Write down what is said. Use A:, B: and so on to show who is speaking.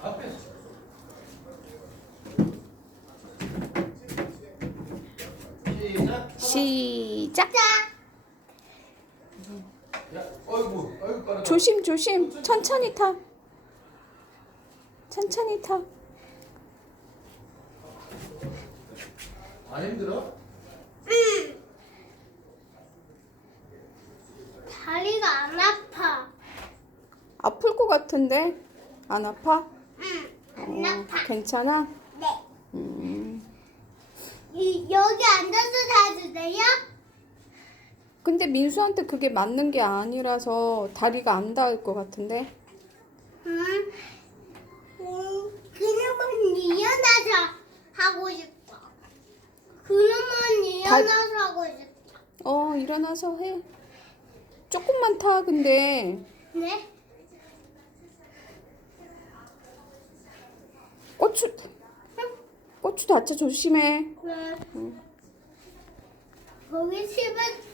A: 앞에서. 시작.
B: 시작.
A: 야, 어이구, 어이구 빠르다. 조심 조심. 천천히 타. 천천히 타. 안 힘들어?
B: 다리가 안 아파.
A: 아플 것 같은데 안 아파?
B: 안 아파.
A: 괜찮아?
B: 네.
A: 음.
B: 여기 앉아서 자도 돼요?
A: 근데 민수한테 그게 맞는 게 아니라서 다리가 안 닿을 것 같은데.
B: 그러면 일어나서 하고 싶어. 그러면 일어나서 하고 싶어.
A: 일어나서 해. 조금만 타. 근데
B: 네?
A: 고추 다쳐 조심해.
B: 네. 거기 집에